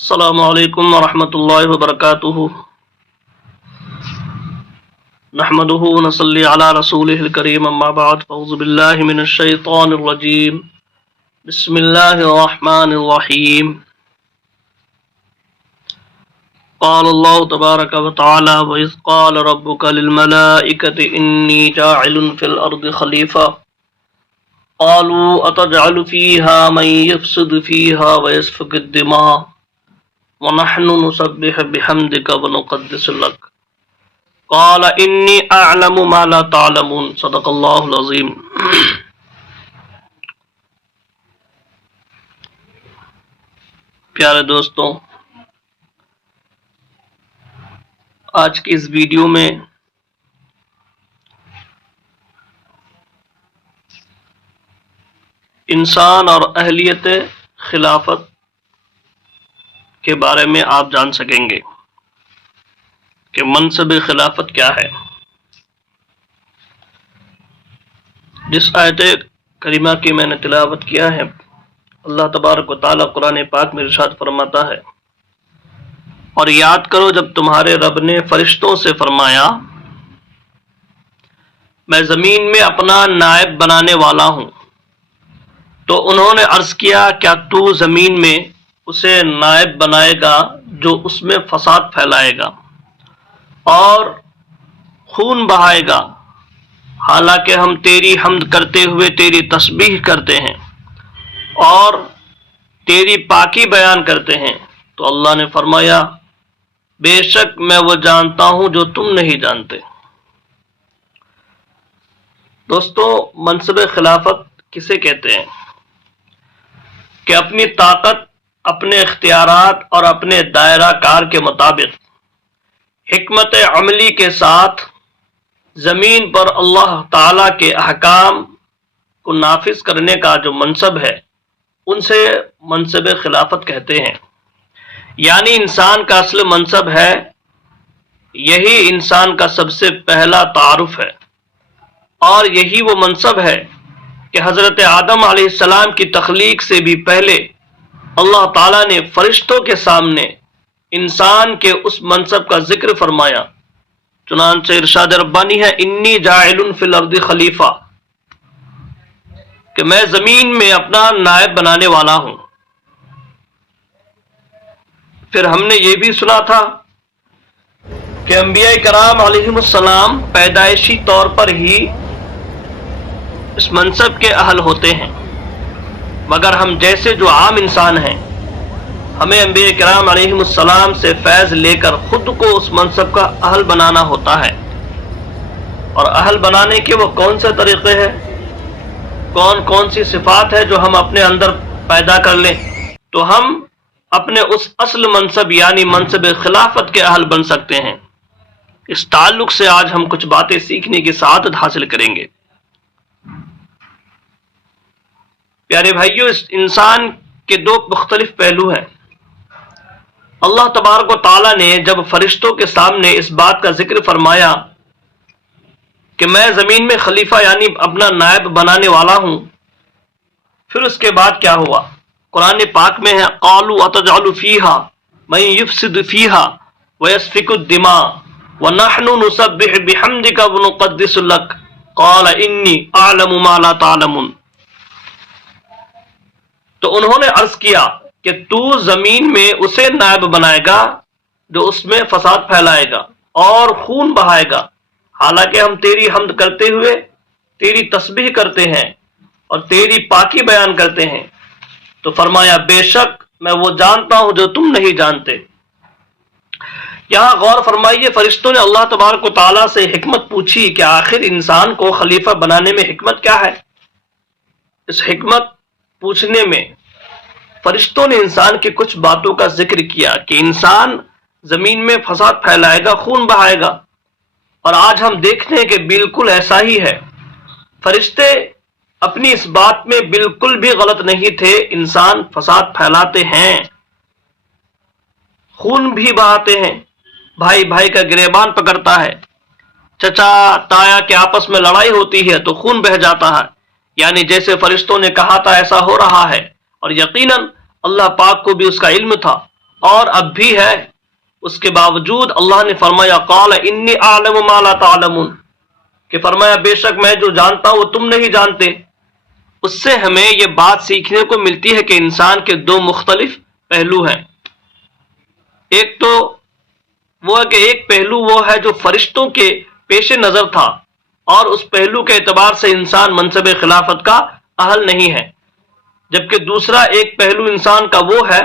السلام علیکم ورحمۃ اللہ وبرکاتہ نحمده ونصلي على رسوله الكريم اما بعد فاعوذ بالله من الشیطان الرجیم بسم اللہ الرحمن الرحیم قال اللہ تبارک وتعالی وَإِذْ قَالَ رَبُّكَ لِلْمَلَائِكَةِ إِنِّي جَاعِلٌ فِي الْأَرْضِ خَلِيفَةً قالوا أتجعل فيها من يفسد فيها ويسفك الدماء ونحن نسبح بحمدك ونقدس لك قال إني أعلم ما لا تعلمون صدق الله العظيم۔ پیارے دوستوں، آج کی اس ویڈیو میں انسان اور اہلیت خلافت کے بارے میں آپ جان سکیں گے کہ منصب خلافت کیا ہے۔ جس آیت کریمہ کی میں نے تلاوت کیا ہے، اللہ تبارک و تعالی قرآن پاک میں ارشاد فرماتا ہے، اور یاد کرو جب تمہارے رب نے فرشتوں سے فرمایا میں زمین میں اپنا نائب بنانے والا ہوں، تو انہوں نے عرض کیا کیا تو زمین میں اسے نائب بنائے گا جو اس میں فساد پھیلائے گا اور خون بہائے گا، حالانکہ ہم تیری حمد کرتے ہوئے تیری تسبیح کرتے ہیں اور تیری پاکی بیان کرتے ہیں۔ تو اللہ نے فرمایا بے شک میں وہ جانتا ہوں جو تم نہیں جانتے۔ دوستو، منصب خلافت کسے کہتے ہیں کہ اپنی طاقت، اپنے اختیارات اور اپنے دائرہ کار کے مطابق حکمت عملی کے ساتھ زمین پر اللہ تعالی کے احکام کو نافذ کرنے کا جو منصب ہے، ان سے منصب خلافت کہتے ہیں۔ یعنی انسان کا اصل منصب ہے، یہی انسان کا سب سے پہلا تعارف ہے، اور یہی وہ منصب ہے کہ حضرت آدم علیہ السلام کی تخلیق سے بھی پہلے اللہ تعالیٰ نے فرشتوں کے سامنے انسان کے اس منصب کا ذکر فرمایا۔ چنانچہ ارشاد ربانی ہے انی جاعل فی الارض خلیفہ، کہ میں زمین میں اپنا نائب بنانے والا ہوں۔ پھر ہم نے یہ بھی سنا تھا کہ انبیاء کرام علیہم السلام پیدائشی طور پر ہی اس منصب کے اہل ہوتے ہیں، مگر ہم جیسے جو عام انسان ہیں، ہمیں انبیاء کرام علیہم السلام سے فیض لے کر خود کو اس منصب کا اہل بنانا ہوتا ہے۔ اور اہل بنانے کے وہ کون سے طریقے ہیں، کون کون سی صفات ہے جو ہم اپنے اندر پیدا کر لیں تو ہم اپنے اس اصل منصب یعنی منصب خلافت کے اہل بن سکتے ہیں۔ اس تعلق سے آج ہم کچھ باتیں سیکھنے کی سعادت حاصل کریں گے۔ پیارے بھائیو، اس انسان کے دو مختلف پہلو ہیں۔ اللہ تبارک و تعالیٰ نے جب فرشتوں کے سامنے اس بات کا ذکر فرمایا کہ میں زمین میں خلیفہ یعنی اپنا نائب بنانے والا ہوں، پھر اس کے بعد کیا ہوا؟ قرآن پاک میں ہے قالوا اتجعل فیہا من یفسد فیہا ویسفک الدماء ونحن نسبح بحمدک ونقدس لک قال انی اعلم ما لا تعلمون۔ تو انہوں نے عرض کیا کہ تو زمین میں اسے نائب بنائے گا جو اس میں فساد پھیلائے گا اور خون بہائے گا، حالانکہ ہم تیری حمد کرتے ہوئے تیری تسبیح کرتے ہیں اور تیری پاکی بیان کرتے ہیں۔ تو فرمایا بے شک میں وہ جانتا ہوں جو تم نہیں جانتے۔ یہاں غور فرمائیے، فرشتوں نے اللہ تبارک و تعالیٰ سے حکمت پوچھی کہ آخر انسان کو خلیفہ بنانے میں حکمت کیا ہے۔ اس حکمت پوچھنے میں فرشتوں نے انسان کی کچھ باتوں کا ذکر کیا کہ انسان زمین میں فساد پھیلائے گا، خون بہائے گا، اور آج ہم دیکھتے ہیں کہ بالکل ایسا ہی ہے۔ فرشتے اپنی اس بات میں بالکل بھی غلط نہیں تھے، انسان فساد پھیلاتے ہیں، خون بھی بہاتے ہیں، بھائی بھائی کا گریبان پکڑتا ہے، چچا تایا کے آپس میں لڑائی ہوتی ہے تو خون بہہ جاتا ہے، یعنی جیسے فرشتوں نے کہا تھا ایسا ہو رہا ہے، اور یقیناً اللہ پاک کو بھی اس کا علم تھا، اور اب بھی ہے، اس کے باوجود اللہ نے فرمایا قال انی اعلم ما لا تعلمون، کہ فرمایا بے شک میں جو جانتا ہوں وہ تم نہیں جانتے۔ اس سے ہمیں یہ بات سیکھنے کو ملتی ہے کہ انسان کے دو مختلف پہلو ہیں۔ ایک تو وہ ہے کہ ایک پہلو وہ ہے جو فرشتوں کے پیش نظر تھا، اور اس پہلو کے اعتبار سے انسان منصب خلافت کا اہل نہیں ہے، جبکہ دوسرا ایک پہلو انسان کا وہ ہے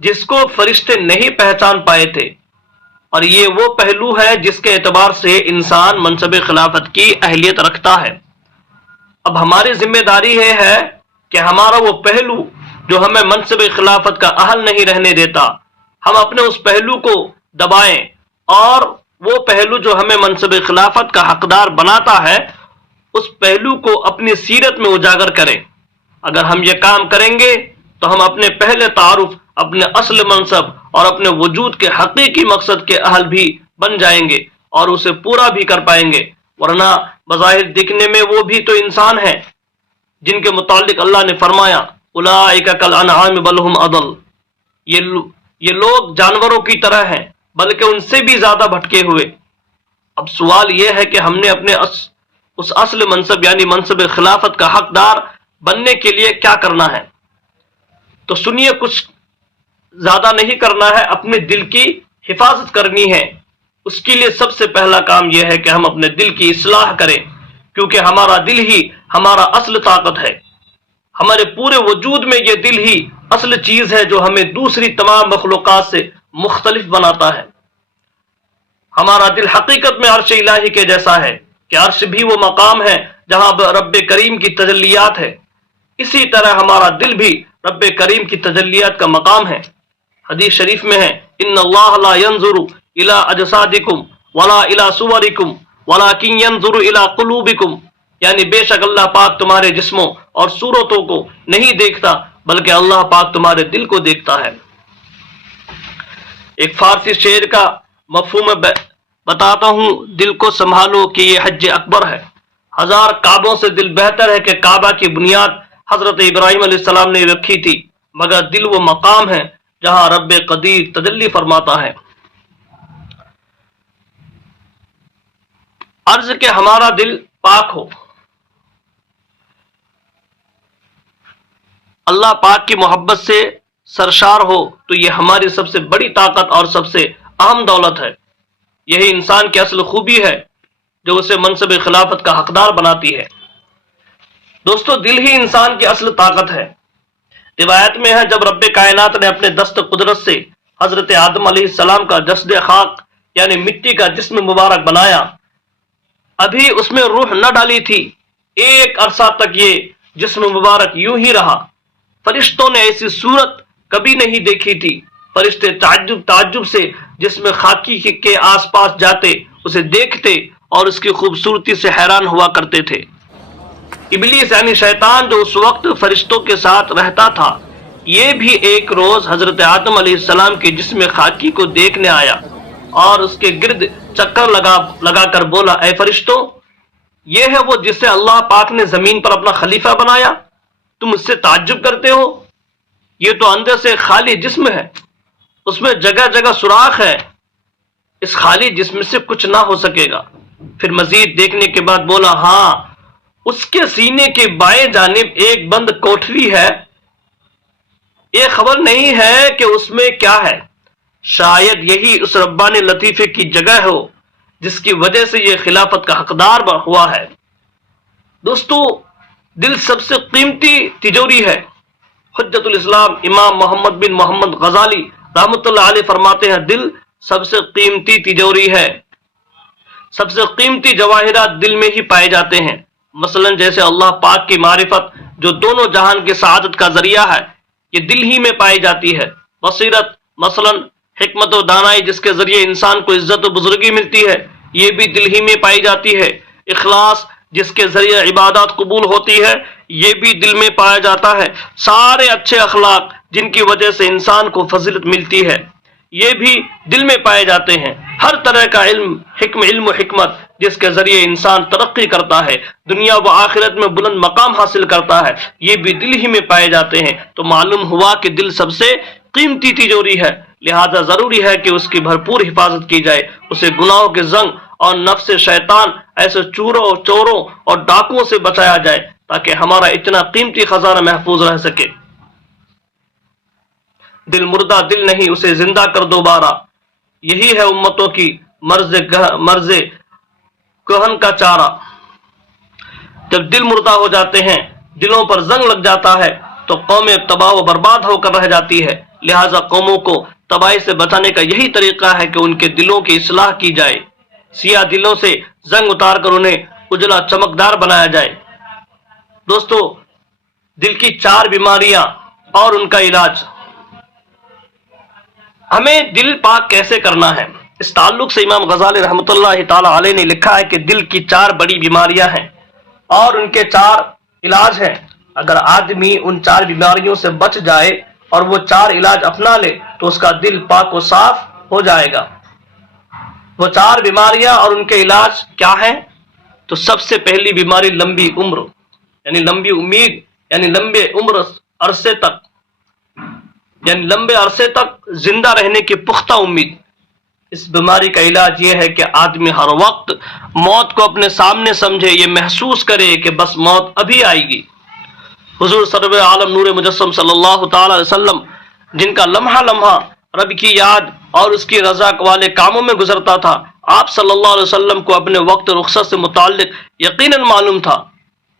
جس کو فرشتے نہیں پہچان پائے تھے، اور یہ وہ پہلو ہے جس کے اعتبار سے انسان منصب خلافت کی اہلیت رکھتا ہے۔ اب ہماری ذمہ داری یہ ہے کہ ہمارا وہ پہلو جو ہمیں منصب خلافت کا اہل نہیں رہنے دیتا، ہم اپنے اس پہلو کو دبائیں، اور وہ پہلو جو ہمیں منصب خلافت کا حقدار بناتا ہے اس پہلو کو اپنی سیرت میں اجاگر کریں۔ اگر ہم یہ کام کریں گے تو ہم اپنے پہلے تعارف، اپنے اصل منصب اور اپنے وجود کے حقیقی مقصد کے اہل بھی بن جائیں گے اور اسے پورا بھی کر پائیں گے، ورنہ بظاہر دکھنے میں وہ بھی تو انسان ہیں جن کے متعلق اللہ نے فرمایا اولئک کالانعام بل هم اضل، یہ لوگ جانوروں کی طرح ہیں بلکہ ان سے بھی زیادہ بھٹکے ہوئے۔ اب سوال یہ ہے کہ ہم نے اپنے اس اصل منصب یعنی منصب خلافت کا حقدار بننے کے لیے کیا کرنا ہے؟ تو سنیے، کچھ زیادہ نہیں کرنا ہے، اپنے دل کی حفاظت کرنی ہے۔ اس کے لیے سب سے پہلا کام یہ ہے کہ ہم اپنے دل کی اصلاح کریں، کیونکہ ہمارا دل ہی ہمارا اصل طاقت ہے۔ ہمارے پورے وجود میں یہ دل ہی اصل چیز ہے جو ہمیں دوسری تمام مخلوقات سے مختلف بناتا ہے۔ ہمارا دل حقیقت میں عرش الہی کے جیسا ہے کہ عرش بھی وہ مقام ہے جہاں رب کریم کی تجلیات ہے، اسی طرح ہمارا دل بھی رب کریم کی تجلیات کا مقام ہے۔ حدیث شریف میں ہے ان اللہ لا ينظر الى اجسادکم ولا الى صورکم ولکن ينظر الى قلوبکم، یعنی بے شک اللہ پاک تمہارے جسموں اور صورتوں کو نہیں دیکھتا بلکہ اللہ پاک تمہارے دل کو دیکھتا ہے۔ ایک فارسی شعر کا مفہوم بتاتا ہوں، دل کو سنبھالو کہ یہ حج اکبر ہے، ہزار کعبوں سے دل بہتر ہے کہ کعبہ کی بنیاد حضرت ابراہیم علیہ السلام نے رکھی تھی، مگر دل وہ مقام ہے جہاں رب قدیر تجلی فرماتا ہے۔ عرض کہ ہمارا دل پاک ہو، اللہ پاک کی محبت سے سرشار ہو، تو یہ ہماری سب سے بڑی طاقت اور سب سے اہم دولت ہے۔ یہی انسان کی اصل خوبی ہے جو اسے منصب خلافت کا حقدار بناتی ہے۔ دوستو، دل ہی انسان کی اصل طاقت ہے۔ روایت میں ہے جب رب کائنات نے اپنے دست قدرت سے حضرت آدم علیہ السلام کا جسد خاک یعنی مٹی کا جسم مبارک بنایا، ابھی اس میں روح نہ ڈالی تھی، ایک عرصہ تک یہ جسم مبارک یوں ہی رہا۔ فرشتوں نے ایسی صورت کبھی نہیں دیکھی تھی۔ فرشتے تعجب سے جسم خاکی کے آس پاس جاتے، اسے دیکھتے اور اس کی خوبصورتی سے حیران ہوا کرتے تھے۔ ابلیس یعنی شیطان جو اس وقت فرشتوں کے ساتھ رہتا تھا، یہ بھی ایک روز حضرت آدم علیہ السلام کے جسم خاکی کو دیکھنے آیا اور اس کے گرد چکر لگا کر بولا، اے فرشتوں، یہ ہے وہ جسے اللہ پاک نے زمین پر اپنا خلیفہ بنایا، تم اس سے تعجب کرتے ہو؟ یہ تو اندر سے خالی جسم ہے، اس میں جگہ جگہ سوراخ ہے، اس خالی جسم سے کچھ نہ ہو سکے گا۔ پھر مزید دیکھنے کے بعد بولا، ہاں، اس کے سینے کے بائیں جانب ایک بند کوٹھری ہے، یہ خبر نہیں ہے کہ اس میں کیا ہے، شاید یہی اس ربانی لطیفے کی جگہ ہو جس کی وجہ سے یہ خلافت کا حقدار ہوا ہے۔ دوستو، دل سب سے قیمتی تجوری ہے۔ حجت الاسلام امام محمد بن محمد غزالی رحمۃ اللہ علیہ فرماتے ہیں، دل سب سے قیمتی تجوری ہے۔ سب سے قیمتی جواہرات دل میں ہی پائے جاتے ہیں، مثلا جیسے اللہ پاک کی معرفت جو دونوں جہان کے سعادت کا ذریعہ ہے، یہ دل ہی میں پائی جاتی ہے۔ بصیرت، مثلا حکمت و دانائی جس کے ذریعے انسان کو عزت و بزرگی ملتی ہے، یہ بھی دل ہی میں پائی جاتی ہے۔ اخلاص جس کے ذریعے عبادات قبول ہوتی ہے، یہ بھی دل میں پایا جاتا ہے۔ سارے اچھے اخلاق جن کی وجہ سے انسان کو فضیلت ملتی ہے، یہ بھی دل میں پائے جاتے ہیں۔ ہر طرح کا علم و حکمت جس کے ذریعے انسان ترقی کرتا ہے، دنیا و آخرت میں بلند مقام حاصل کرتا ہے، یہ بھی دل ہی میں پائے جاتے ہیں۔ تو معلوم ہوا کہ دل سب سے قیمتی تجوری ہے۔ لہذا ضروری ہے کہ اس کی بھرپور حفاظت کی جائے، اسے گناہوں کے زنگ اور نفس شیطان ایسے چوروں اور ڈاکوؤں سے بچایا جائے تاکہ ہمارا اتنا قیمتی خزانہ محفوظ رہ سکے۔ دل مردہ دل نہیں، اسے زندہ کر دوبارہ، یہی ہے امتوں کی مرض کہن کا چارہ۔ جب دل مردہ ہو جاتے ہیں، دلوں پر زنگ لگ جاتا ہے، تو قومیں تباہ و برباد ہو کر رہ جاتی ہے۔ لہذا قوموں کو تباہی سے بچانے کا یہی طریقہ ہے کہ ان کے دلوں کی اصلاح کی جائے، سیاہ دلوں سے زنگ اتار کر انہیں اجلا چمکدار بنایا جائے۔ دوستو، دل کی 4 بیماریاں اور ان کا علاج۔ ہمیں دل پاک کیسے کرنا ہے، اس تعلق سے امام غزالی رحمۃ اللہ تعالی علیہ نے لکھا ہے کہ دل کی 4 بڑی بیماریاں ہیں اور ان کے 4 علاج ہیں۔ اگر آدمی ان 4 بیماریوں سے بچ جائے اور وہ 4 علاج اپنا لے تو اس کا دل پاک و صاف ہو جائے گا۔ وہ 4 بیماریاں اور ان کے علاج کیا ہیں؟ تو سب سے پہلی بیماری لمبی عمر، یعنی لمبی امید، یعنی لمبے عرصے تک زندہ رہنے کی پختہ امید۔ اس بیماری کا علاج یہ ہے کہ آدمی ہر وقت موت کو اپنے سامنے سمجھے، یہ محسوس کرے کہ بس موت ابھی آئے گی۔ حضور سرور عالم نور مجسم صلی اللہ تعالی علیہ وسلم، جن کا لمحہ لمحہ رب کی یاد اور اس کی رضا والے کاموں میں گزرتا تھا، آپ صلی اللہ علیہ وسلم کو اپنے وقت رخصت سے متعلق یقیناً معلوم تھا۔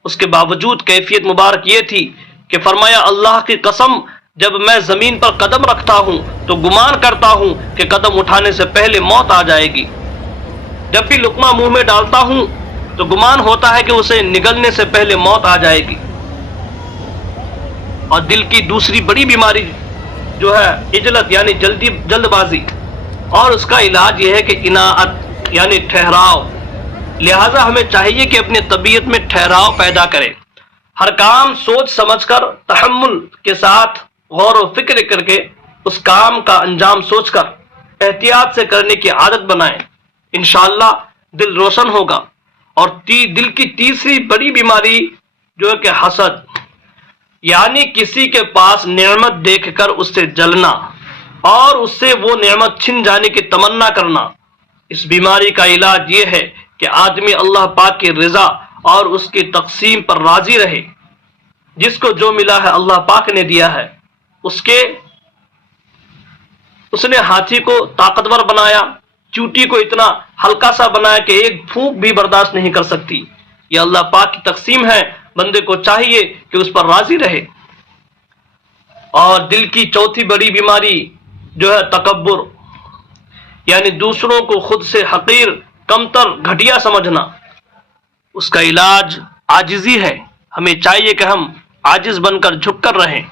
اس کے باوجود کیفیت مبارک یہ تھی کہ فرمایا، اللہ کی قسم، جب میں زمین پر قدم رکھتا ہوں تو گمان کرتا ہوں کہ قدم اٹھانے سے پہلے موت آ جائے گی۔ جب بھی لقمہ منہ میں ڈالتا ہوں تو گمان ہوتا ہے کہ اسے نگلنے سے پہلے موت آ جائے گی۔ اور دل کی دوسری بڑی بیماری جو ہے عجلت، یعنی جلد بازی، اور اس کا علاج یہ ہے کہ اناعت، یعنی ٹھہراؤ۔ لہٰذا ہمیں چاہیے کہ اپنی طبیعت میں ٹھہراؤ پیدا کریں، ہر کام سوچ سمجھ کر، تحمل کے ساتھ، غور و فکر کر کے، اس کام کا انجام سوچ کر احتیاط سے کرنے کی عادت بنائیں۔ انشاءاللہ دل روشن ہوگا۔ اور دل کی تیسری بڑی بیماری جو ہے کہ حسد، یعنی کسی کے پاس نعمت دیکھ کر اس سے جلنا اور اس سے وہ نعمت چھن جانے کی تمنا کرنا۔ اس بیماری کا علاج یہ ہے کہ آدمی اللہ پاک کی رضا اور اس کی تقسیم پر راضی رہے۔ جس کو جو ملا ہے اللہ پاک نے دیا ہے۔ اس نے ہاتھی کو طاقتور بنایا، چوٹی کو اتنا ہلکا سا بنایا کہ ایک پھونک بھی برداشت نہیں کر سکتی۔ یہ اللہ پاک کی تقسیم ہے، بندے کو چاہیے کہ اس پر راضی رہے۔ اور دل کی چوتھی بڑی بیماری جو ہے تکبر، یعنی دوسروں کو خود سے حقیر، کمتر، گھٹیا سمجھنا۔ اس کا علاج عاجزی ہے۔ ہمیں چاہیے کہ ہم عاجز بن کر جھک کر رہیں۔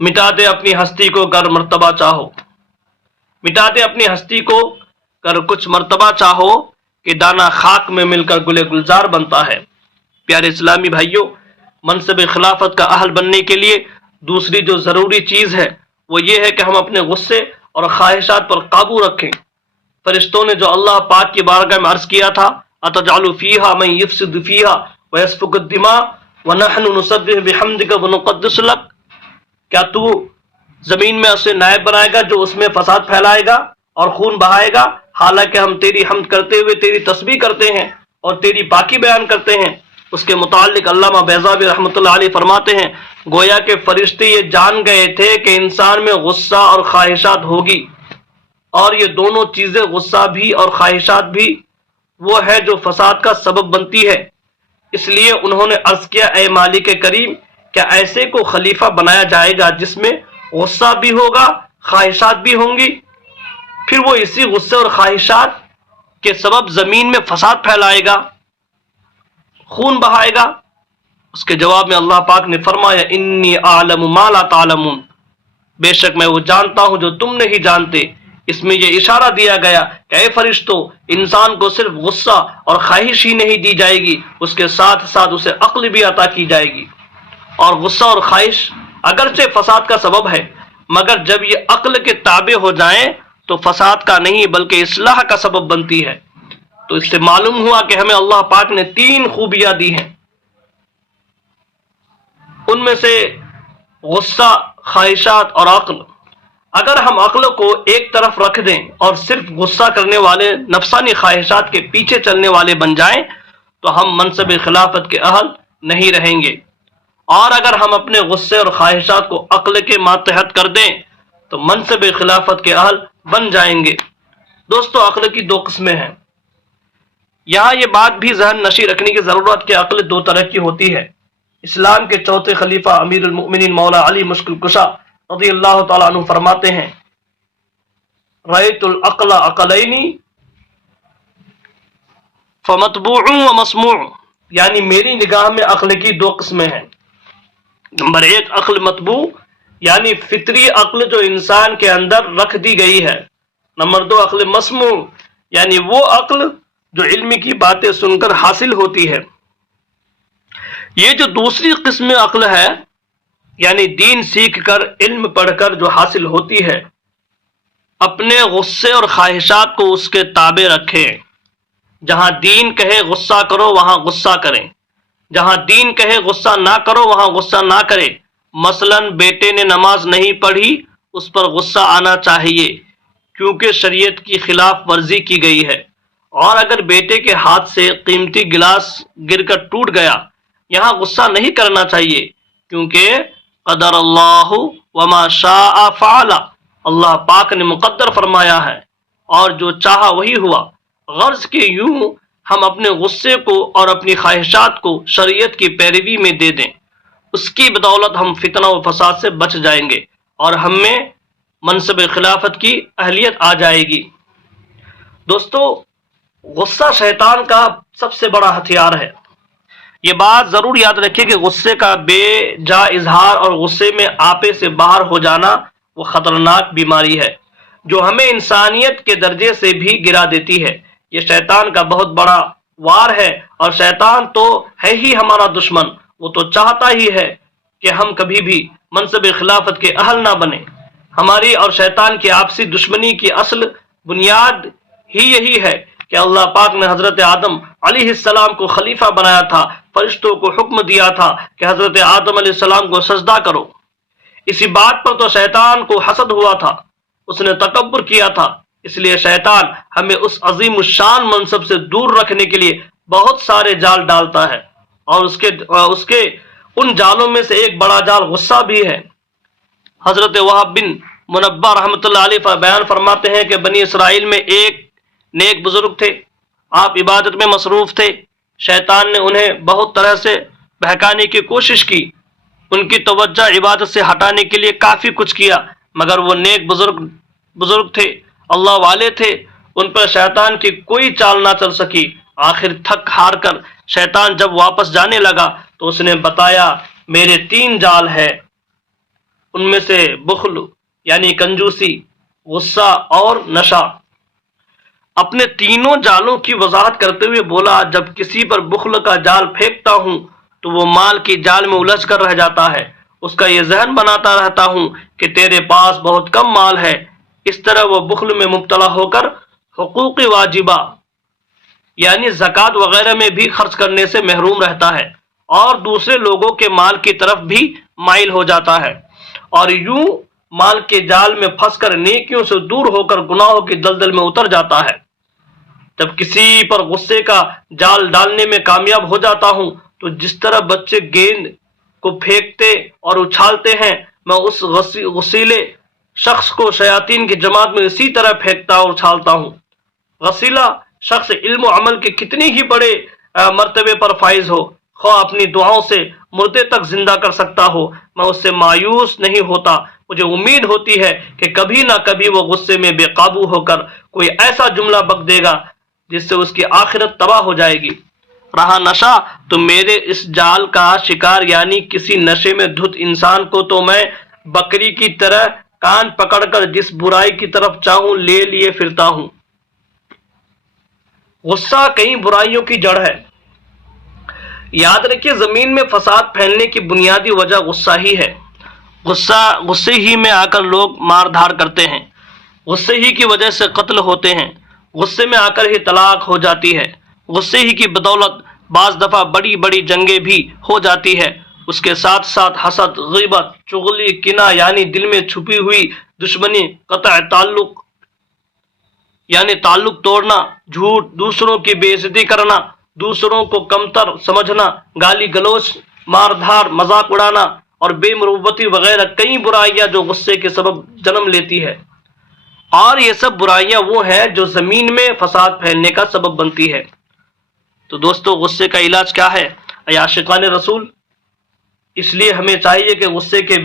مٹا دے اپنی ہستی کو گر مرتبہ چاہو، مٹا دے اپنی ہستی کو گر کچھ مرتبہ چاہو، کہ دانا خاک میں مل کر گلے گلزار بنتا ہے۔ پیارے اسلامی بھائیوں، منصب خلافت کا اہل بننے کے لیے دوسری جو ضروری چیز ہے وہ یہ ہے کہ ہم اپنے غصے اور خواہشات پر قابو رکھیں۔ فرشتوں نے جو اللہ پاک کی بارگاہ میں عرض کیا تھا، اتجعل فیہا من یفسد فیہا ویسفک الدماء ونحن نسبح بحمدک ونقدس لک، کیا تو زمین میں اسے نائب بنائے گا جو اس میں فساد پھیلائے گا اور خون بہائے گا، حالانکہ ہم تیری حمد کرتے ہوئے تیری تسبیح کرتے ہیں اور تیری پاکی بیان کرتے ہیں۔ اس کے متعلق علامہ بیضاوی رحمۃ اللہ علیہ فرماتے ہیں، گویا کہ فرشتے یہ جان گئے تھے کہ انسان میں غصہ اور خواہشات ہوگی، اور یہ دونوں چیزیں، غصہ بھی اور خواہشات بھی، وہ ہے جو فساد کا سبب بنتی ہے۔ اس لیے انہوں نے عرض کیا، اے مالک کریم، کیا ایسے کو خلیفہ بنایا جائے گا جس میں غصہ بھی ہوگا، خواہشات بھی ہوں گی، پھر وہ اسی غصے اور خواہشات کے سبب زمین میں فساد پھیلائے گا، خون بہائے گا؟ اس کے جواب میں اللہ پاک نے فرمایا، انی اعلم ما لا تعلمون، بے شک میں وہ جانتا ہوں جو تم نہیں جانتے۔ اس میں یہ اشارہ دیا گیا کہ اے فرشتوں، انسان کو صرف غصہ اور خواہش ہی نہیں دی جائے گی، اس کے ساتھ ساتھ اسے عقل بھی عطا کی جائے گی۔ اور غصہ اور خواہش اگرچہ فساد کا سبب ہے، مگر جب یہ عقل کے تابع ہو جائیں تو فساد کا نہیں بلکہ اصلاح کا سبب بنتی ہے۔ تو اس سے معلوم ہوا کہ ہمیں اللہ پاک نے 3 خوبیاں دی ہیں، ان میں سے غصہ، خواہشات اور عقل۔ اگر ہم عقل کو ایک طرف رکھ دیں اور صرف غصہ کرنے والے نفسانی خواہشات کے پیچھے چلنے والے بن جائیں تو ہم منصب خلافت کے اہل نہیں رہیں گے، اور اگر ہم اپنے غصے اور خواہشات کو عقل کے ماتحت کر دیں تو منصب خلافت کے اہل بن جائیں گے۔ دوستو، عقل کی دو قسمیں ہیں۔ یہاں یہ بات بھی ذہن نشی رکھنے کی ضرورت کہ عقل دو طرح کی ہوتی ہے۔ اسلام کے چوتھے خلیفہ امیر المؤمنین مولا علی مشکل کشا رضی اللہ تعالیٰ عنہ فرماتے ہیں، رأیت العقل عقلین فمتبوع و مسموع، یعنی میری نگاہ میں عقل کی دو قسمیں ہیں۔ نمبر ایک، عقل مطبوع یعنی فطری عقل جو انسان کے اندر رکھ دی گئی ہے۔ نمبر دو، عقل مسموع یعنی وہ عقل جو علم کی باتیں سن کر حاصل ہوتی ہے۔ یہ جو دوسری قسم عقل ہے، یعنی دین سیکھ کر علم پڑھ کر جو حاصل ہوتی ہے، اپنے غصے اور خواہشات کو اس کے تابع رکھیں۔ جہاں دین کہے غصہ کرو وہاں غصہ کریں، جہاں دین کہے غصہ نہ کرو وہاں غصہ نہ کریں۔ مثلا بیٹے نے نماز نہیں پڑھی، اس پر غصہ آنا چاہیے کیونکہ شریعت کی خلاف ورزی کی گئی ہے، اور اگر بیٹے کے ہاتھ سے قیمتی گلاس گر کر ٹوٹ گیا، یہاں غصہ نہیں کرنا چاہیے کیونکہ قدر اللہ وما شاء فعل، اللہ پاک نے مقدر فرمایا ہے اور جو چاہا وہی ہوا۔ غرض کہ یوں ہم اپنے غصے کو اور اپنی خواہشات کو شریعت کی پیروی میں دے دیں، اس کی بدولت ہم فتنہ و فساد سے بچ جائیں گے اور ہم میں منصب خلافت کی اہلیت آ جائے گی۔ دوستو، غصہ شیطان کا سب سے بڑا ہتھیار ہے۔ یہ بات ضرور یاد رکھیں کہ غصے کا بے جا اظہار اور غصے میں آپے سے باہر ہو جانا وہ خطرناک بیماری ہے جو ہمیں انسانیت کے درجے سے بھی گرا دیتی ہے۔ یہ شیطان کا بہت بڑا وار ہے، اور شیطان تو ہے ہی ہمارا دشمن۔ وہ تو چاہتا ہی ہے کہ ہم کبھی بھی منصب خلافت کے اہل نہ بنیں۔ ہماری اور شیطان کی آپسی دشمنی کی اصل بنیاد ہی یہی ہے کہ اللہ پاک نے حضرت آدم علیہ السلام کو خلیفہ بنایا تھا، فرشتوں کو حکم دیا تھا کہ حضرت آدم علیہ السلام کو سجدہ کرو۔ اسی بات پر تو شیطان کو حسد ہوا تھا، اس نے تکبر کیا تھا۔ اس لیے شیطان ہمیں اس عظیم الشان منصب سے دور رکھنے کے لیے بہت سارے جال ڈالتا ہے، اور اس کے ان جالوں میں سے ایک بڑا جال غصہ بھی ہے۔ حضرت وہب بن منبہ رحمۃ اللہ علیہ بیان فرماتے ہیں کہ بنی اسرائیل میں ایک نیک بزرگ تھے، آپ عبادت میں مصروف تھے۔ شیطان نے انہیں بہت طرح سے بہکانے کی کوشش کی، ان کی توجہ عبادت سے ہٹانے کے لیے کافی کچھ کیا، مگر وہ نیک بزرگ تھے، اللہ والے تھے، ان پر شیطان کی کوئی چال نہ چل سکی۔ آخر تھک ہار کر شیطان جب واپس جانے لگا تو اس نے بتایا، میرے 3 جال ہیں، ان میں سے بخل یعنی کنجوسی، غصہ اور نشہ۔ اپنے تینوں جالوں کی وضاحت کرتے ہوئے بولا، جب کسی پر بخل کا جال پھینکتا ہوں تو وہ مال کی جال میں الجھ کر رہ جاتا ہے، اس کا یہ ذہن بناتا رہتا ہوں کہ تیرے پاس بہت کم مال ہے۔ اس طرح وہ بخل میں مبتلا ہو کر حقوق واجبہ یعنی زکوٰۃ وغیرہ میں بھی خرچ کرنے سے محروم رہتا ہے، اور دوسرے لوگوں کے مال کی طرف بھی مائل ہو جاتا ہے، اور یوں مال کے جال میں پھنس کر نیکیوں سے دور ہو کر گناہوں کی دلدل میں اتر جاتا ہے۔ جب کسی پر غصے کا جال ڈالنے میں کامیاب ہو جاتا ہوں تو جس طرح بچے گیند کو پھینکتے اور اچھالتے ہیں، میں اس غصیلے شخص کو شیاطین کی جماعت میں اسی طرح پھینکتا اور اچھالتا ہوں۔ غصیلہ شخص علم و عمل کے کتنی ہی بڑے مرتبے پر فائز ہو، خواہ اپنی دعاؤں سے مردے تک زندہ کر سکتا ہو، میں اس سے مایوس نہیں ہوتا۔ مجھے امید ہوتی ہے کہ کبھی نہ کبھی وہ غصے میں بے قابو ہو کر کوئی ایسا جملہ بک دے گا جس سے اس کی آخرت تباہ ہو جائے گی۔ رہا نشہ، تو میرے اس جال کا شکار یعنی کسی نشے میں دھت انسان کو تو میں بکری کی طرح کان پکڑ کر جس برائی کی طرف چاہوں لے لیے پھرتا ہوں۔ غصہ کئی برائیوں کی جڑ ہے۔ یاد رکھیے، زمین میں فساد پھیلنے کی بنیادی وجہ غصہ ہی ہے۔ غصے ہی میں آ کر لوگ مار دھاڑ کرتے ہیں، غصے ہی کی وجہ سے قتل ہوتے ہیں، غصے میں آ کر ہی طلاق ہو جاتی ہے، غصے ہی کی بدولت بعض دفعہ بڑی بڑی جنگیں بھی ہو جاتی ہے، اس کے ساتھ ساتھ حسد، غیبت، چغلی، کینہ یعنی دل میں چھپی ہوئی دشمنی، قطع تعلق یعنی تعلق توڑنا، جھوٹ، دوسروں کی بے عزتی کرنا، دوسروں کو کمتر سمجھنا، گالی گلوچ، مار دھار، مذاق اڑانا اور بے مروتی وغیرہ کئی برائیاں جو غصے کے سبب جنم لیتی ہے، اور یہ سب برائیاں وہ ہیں جو زمین میں فساد پھیلنے کا سبب بنتی ہے۔ تو دوستو، غصے کا علاج کیا ہے اے عاشقان رسول؟ اس لیے ہمیں چاہیے کہ غصے کے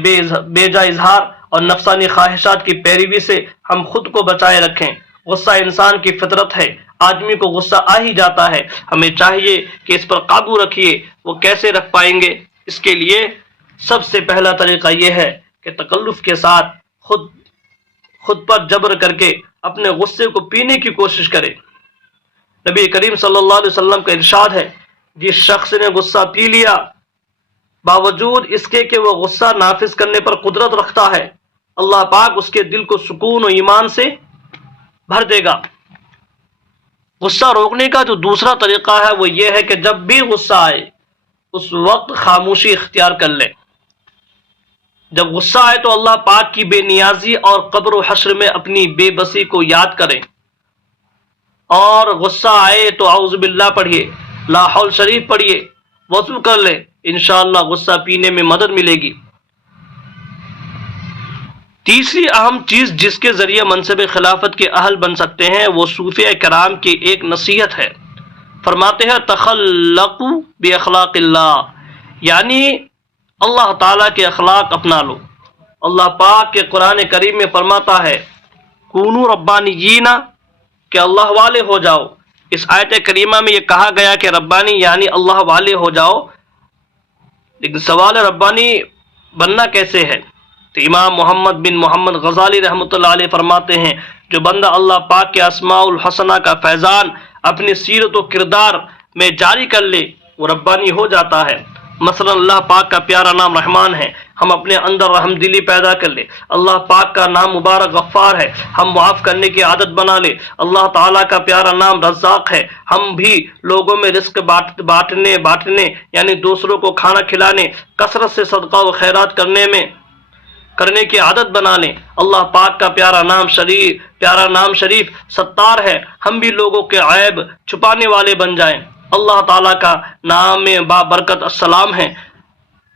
بے جا اظہار اور نفسانی خواہشات کی پیروی سے ہم خود کو بچائے رکھیں۔ غصہ انسان کی فطرت ہے، آدمی کو غصہ آ ہی جاتا ہے، ہمیں چاہیے کہ اس پر قابو رکھیے۔ وہ کیسے رکھ پائیں گے؟ اس کے لیے سب سے پہلا طریقہ یہ ہے کہ تکلف کے ساتھ خود پر جبر کر کے اپنے غصے کو پینے کی کوشش کرے۔ نبی کریم صلی اللہ علیہ وسلم کا ارشاد ہے، جس شخص نے غصہ پی لیا باوجود اس کے کہ وہ غصہ نافذ کرنے پر قدرت رکھتا ہے، اللہ پاک اس کے دل کو سکون و ایمان سے بھر دے گا۔ غصہ روکنے کا جو دوسرا طریقہ ہے وہ یہ ہے کہ جب بھی غصہ آئے اس وقت خاموشی اختیار کر لیں۔ جب غصہ آئے تو اللہ پاک کی بے نیازی اور قبر و حشر میں اپنی بے بسی کو یاد کریں، اور غصہ آئے تو اعوذ باللہ پڑھیے، لا حول شریف پڑھیے، وضو کر لیں، انشاءاللہ غصہ پینے میں مدد ملے گی۔ تیسری اہم چیز جس کے ذریعے منصب خلافت کے اہل بن سکتے ہیں وہ صوفیہ کرام کی ایک نصیحت ہے۔ فرماتے ہیں تخلقوا باخلاق اللہ، یعنی اللہ تعالیٰ کے اخلاق اپنا لو۔ اللہ پاک کے قرآن کریم میں فرماتا ہے کونوا ربانیین، کہ اللہ والے ہو جاؤ۔ اس آیت کریمہ میں یہ کہا گیا کہ ربانی یعنی اللہ والے ہو جاؤ، لیکن سوال ربانی بننا کیسے ہے؟ تو امام محمد بن محمد غزالی رحمۃ اللہ علیہ فرماتے ہیں جو بندہ اللہ پاک کے اسماء الحسنہ کا فیضان اپنی سیرت و کردار میں جاری کر لے وہ ربانی ہو جاتا ہے۔ مثلا اللہ پاک کا پیارا نام رحمان ہے، ہم اپنے اندر رحم دلی پیدا کر لیں۔ اللہ پاک کا نام مبارک غفار ہے، ہم معاف کرنے کی عادت بنا لیں۔ اللہ تعالیٰ کا پیارا نام رزاق ہے، ہم بھی لوگوں میں رزق بانٹنے یعنی دوسروں کو کھانا کھلانے، کثرت سے صدقہ و خیرات کرنے کی عادت بنا لیں۔ اللہ پاک کا پیارا نام شریف ستار ہے، ہم بھی لوگوں کے عیب چھپانے والے بن جائیں۔ اللہ تعالیٰ کا نام بابرکت السلام ہے،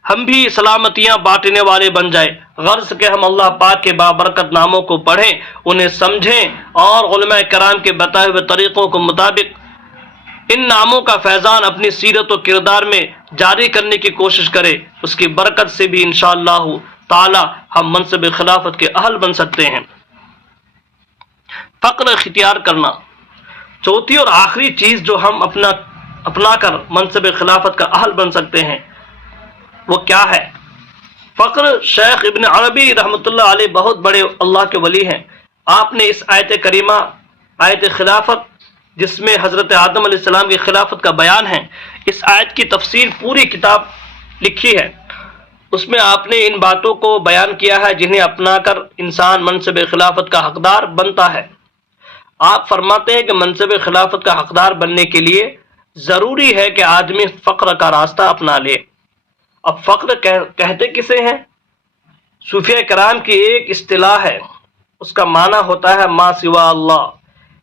ہم بھی سلامتیاں بانٹنے والے بن جائیں۔ غرض کہ ہم اللہ پاک کے بابرکت ناموں کو پڑھیں، انہیں سمجھیں اور علماء کرام کے بتائے ہوئے طریقوں کے مطابق ان ناموں کا فیضان اپنی سیرت و کردار میں جاری کرنے کی کوشش کریں۔ اس کی برکت سے بھی انشاءاللہ تعالی ہم منصب خلافت کے اہل بن سکتے ہیں۔ فقر اختیار کرنا، چوتھی اور آخری چیز جو ہم اپنا کر منصب خلافت کا اہل بن سکتے ہیں وہ کیا ہے؟ فقر۔ شیخ ابن عربی رحمۃ اللہ علیہ بہت بڑے اللہ کے ولی ہیں، آپ نے اس آیت کریمہ آیت خلافت جس میں حضرت آدم علیہ السلام کی خلافت کا بیان ہے، اس آیت کی تفسیر پوری کتاب لکھی ہے۔ اس میں آپ نے ان باتوں کو بیان کیا ہے جنہیں اپنا کر انسان منصب خلافت کا حقدار بنتا ہے۔ آپ فرماتے ہیں کہ منصب خلافت کا حقدار بننے کے لیے ضروری ہے کہ آدمی فقر کا راستہ اپنا لے۔ اب فقر کہتے کسے ہیں؟ صوفیہ کرام کی ایک اصطلاح ہے، اس کا معنی ہوتا ہے ما سوا اللہ،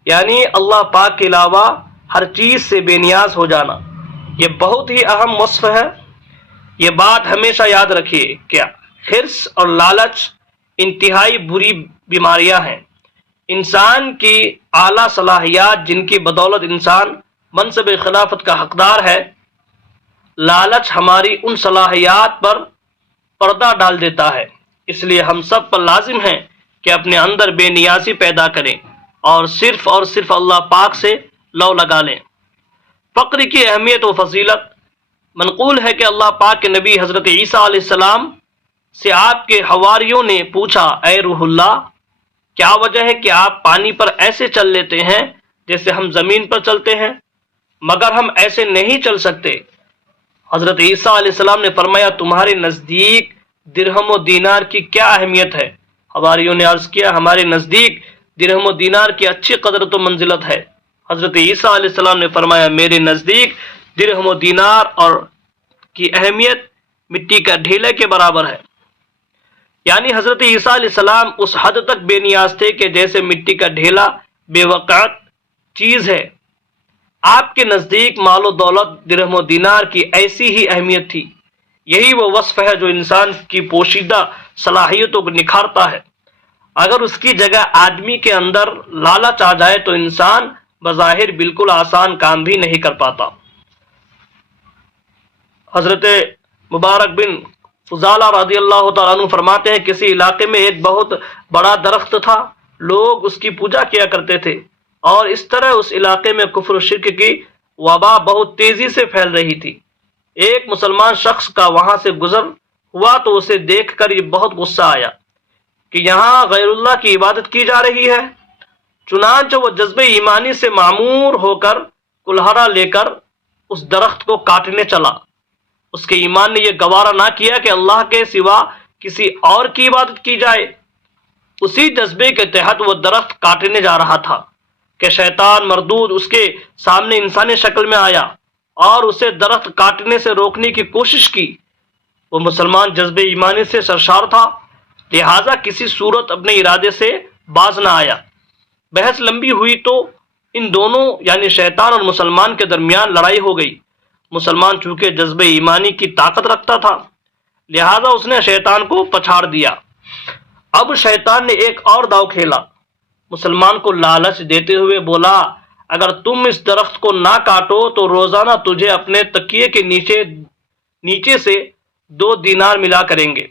یعنی اللہ پاک کے علاوہ ہر چیز سے بے نیاز ہو جانا۔ یہ بہت ہی اہم وصف ہے، یہ بات ہمیشہ یاد رکھیے کہ حرص اور لالچ انتہائی بری بیماریاں ہیں۔ انسان کی اعلیٰ صلاحیات جن کی بدولت انسان منصب خلافت کا حقدار ہے، لالچ ہماری ان صلاحیات پر پردہ ڈال دیتا ہے۔ اس لیے ہم سب پر لازم ہے کہ اپنے اندر بے نیازی پیدا کریں اور صرف اللہ پاک سے لو لگا لیں۔ فقر کی اہمیت و فضیلت منقول ہے کہ اللہ پاک کے نبی حضرت عیسیٰ علیہ السلام سے آپ کے حواریوں نے پوچھا اے روح اللہ، کیا وجہ ہے کہ آپ پانی پر ایسے چل لیتے ہیں جیسے ہم زمین پر چلتے ہیں، مگر ہم ایسے نہیں چل سکتے؟ حضرت عیسیٰ علیہ السلام نے فرمایا تمہارے نزدیک درہم و دینار کی کیا اہمیت ہے؟ حواریوں نے عرض کیا ہمارے نزدیک درہم و دینار کی اچھی قدرت و منزلت ہے۔ حضرت عیسیٰ علیہ السلام نے فرمایا میرے نزدیک درہم و دینار اور کی اہمیت مٹی کا ڈھیلے کے برابر ہے۔ یعنی حضرت عیسیٰ علیہ السلام اس حد تک بے نیاز تھے کہ جیسے مٹی کا ڈھیلا بے وقعت چیز ہے، آپ کے نزدیک مال و دولت درہم و دینار کی ایسی ہی اہمیت تھی۔ یہی وہ وصف ہے جو انسان کی پوشیدہ صلاحیتوں کو نکھارتا ہے۔ اگر اس کی جگہ آدمی کے اندر لالچ آ جائے تو انسان بظاہر بالکل آسان کام بھی نہیں کر پاتا۔ حضرت مبارک بن فضالہ رضی اللہ تعالیٰ عنہ فرماتے ہیں کسی علاقے میں ایک بہت بڑا درخت تھا، لوگ اس کی پوجا کیا کرتے تھے، اور اس طرح اس علاقے میں کفر و شرک کی وبا بہت تیزی سے پھیل رہی تھی۔ ایک مسلمان شخص کا وہاں سے گزر ہوا تو اسے دیکھ کر یہ بہت غصہ آیا کہ یہاں غیر اللہ کی عبادت کی جا رہی ہے۔ چنانچہ وہ جذبہ ایمانی سے معمور ہو کر کلہڑا لے کر اس درخت کو کاٹنے چلا۔ اس کے ایمان نے یہ گوارا نہ کیا کہ اللہ کے سوا کسی اور کی عبادت کی جائے۔ اسی جذبے کے تحت وہ درخت کاٹنے جا رہا تھا کہ شیطان مردود اس کے سامنے انسانی شکل میں آیا اور اسے درخت کاٹنے سے روکنے کی کوشش کی۔ وہ مسلمان جذبے ایمانی سے سرشار تھا، لہذا کسی صورت اپنے ارادے سے باز نہ آیا۔ بحث لمبی ہوئی تو ان دونوں یعنی شیطان اور مسلمان کے درمیان لڑائی ہو گئی۔ مسلمان چونکہ جذبہ ایمانی کی طاقت رکھتا تھا، لہذا اس نے شیطان کو پچھاڑ دیا۔ اب شیطان نے ایک اور داؤ کھیلا، مسلمان کو لالچ دیتے ہوئے بولا اگر تم اس درخت کو نہ کاٹو تو روزانہ تجھے اپنے تکیے کے نیچے سے 2 دینار ملا کریں گے۔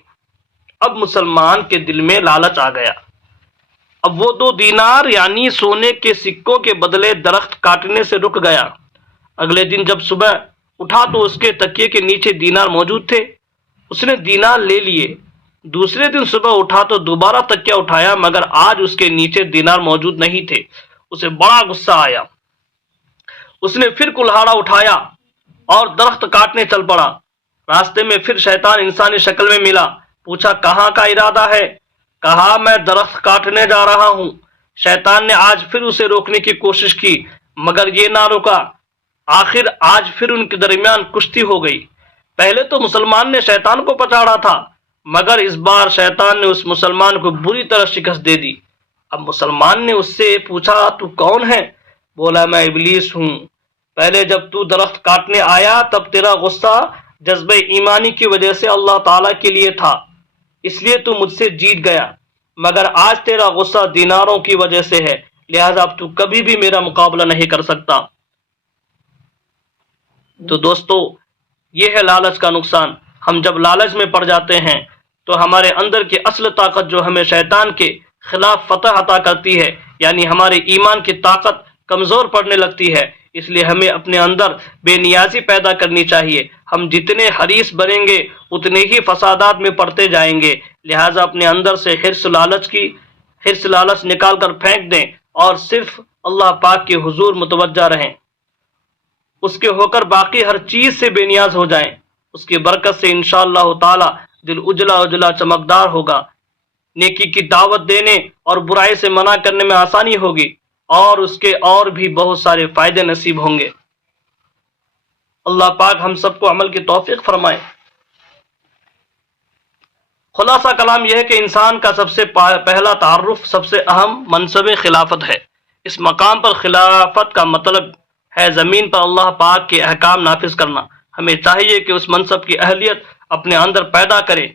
اب مسلمان کے دل میں لالچ آ گیا۔ اب وہ 2 دینار یعنی سونے کے سکوں کے بدلے درخت کاٹنے سے رک گیا۔ اگلے دن جب صبح اٹھا تو اس کے تکیے کے نیچے دینار موجود تھے، اس نے دینار لے لیے۔ دوسرے دن صبح اٹھا تو دوبارہ تکیہ اٹھایا مگر آج اس کے نیچے دینار موجود نہیں تھے۔ اسے بڑا غصہ آیا، اس نے پھر کلہاڑا اٹھایا اور درخت کاٹنے چل پڑا۔ راستے میں پھر شیطان انسانی شکل میں ملا، پوچھا کہاں کا ارادہ ہے؟ کہا میں درخت کاٹنے جا رہا ہوں۔ شیطان نے آج پھر اسے روکنے کی کوشش کی مگر یہ نہ رکا۔ آخر آج پھر ان کے درمیان کشتی ہو گئی۔ پہلے تو مسلمان نے شیطان کو پچھاڑا تھا مگر اس بار شیطان نے اس مسلمان کو بری طرح شکست دے دی۔ اب مسلمان نے اس سے پوچھا تو کون ہے؟ بولا میں ابلیس ہوں۔ پہلے جب تو درخت کاٹنے آیا تب تیرا غصہ جذبہ ایمانی کی وجہ سے اللہ تعالیٰ کے لیے تھا، اس لیے تو مجھ سے جیت گیا، مگر آج تیرا غصہ دیناروں کی وجہ سے ہے، لہذا اب تو کبھی بھی میرا مقابلہ نہیں کر سکتا۔ تو دوستو یہ ہے لالچ کا نقصان۔ ہم جب لالچ میں پڑ جاتے ہیں تو ہمارے اندر کی اصل طاقت جو ہمیں شیطان کے خلاف فتح عطا کرتی ہے یعنی ہمارے ایمان کی طاقت کمزور پڑنے لگتی ہے۔ اس لیے ہمیں اپنے اندر بے نیازی پیدا کرنی چاہیے۔ ہم جتنے حریص بنیں گے اتنے ہی فسادات میں پڑتے جائیں گے، لہٰذا اپنے اندر سے حرص لالچ نکال کر پھینک دیں اور صرف اللہ پاک کے حضور متوجہ رہیں، اس کے ہو کر باقی ہر چیز سے بے نیاز ہو جائیں۔ اس کی برکت سے انشاءاللہ تعالی دل اجلا اجلا چمکدار ہوگا، نیکی کی دعوت دینے اور برائی سے منع کرنے میں آسانی ہوگی اور اس کے اور بھی بہت سارے فائدے نصیب ہوں گے۔ اللہ پاک ہم سب کو عمل کی توفیق فرمائے۔ خلاصہ کلام یہ ہے کہ انسان کا سب سے پہلا تعارف سب سے اہم منصب خلافت ہے۔ اس مقام پر خلافت کا مطلب ہے زمین پر اللہ پاک کے احکام نافذ کرنا۔ ہمیں چاہیے کہ اس منصب کی اہلیت اپنے اندر پیدا کریں۔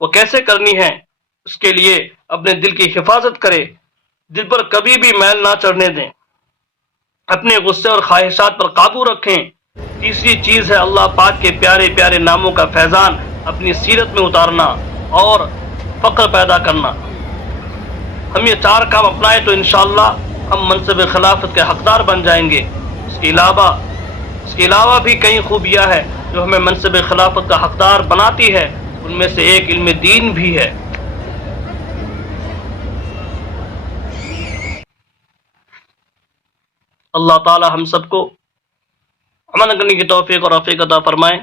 وہ کیسے کرنی ہے؟ اس کے لیے اپنے دل کی حفاظت کرے، دل پر کبھی بھی میل نہ چڑھنے دیں، اپنے غصے اور خواہشات پر قابو رکھیں۔ تیسری چیز ہے اللہ پاک کے پیارے پیارے ناموں کا فیضان اپنی سیرت میں اتارنا اور فخر پیدا کرنا۔ ہم یہ 4 کام اپنائیں تو انشاءاللہ ہم منصب خلافت کے حقدار بن جائیں گے۔ اس کے علاوہ بھی کئی خوبیاں ہیں جو ہمیں منصب خلافت کا حقدار بناتی ہے، ان میں سے ایک علم دین بھی ہے۔ اللہ تعالی ہم سب کو عمل کرنے کی توفیق اور رفیق عطا فرمائے۔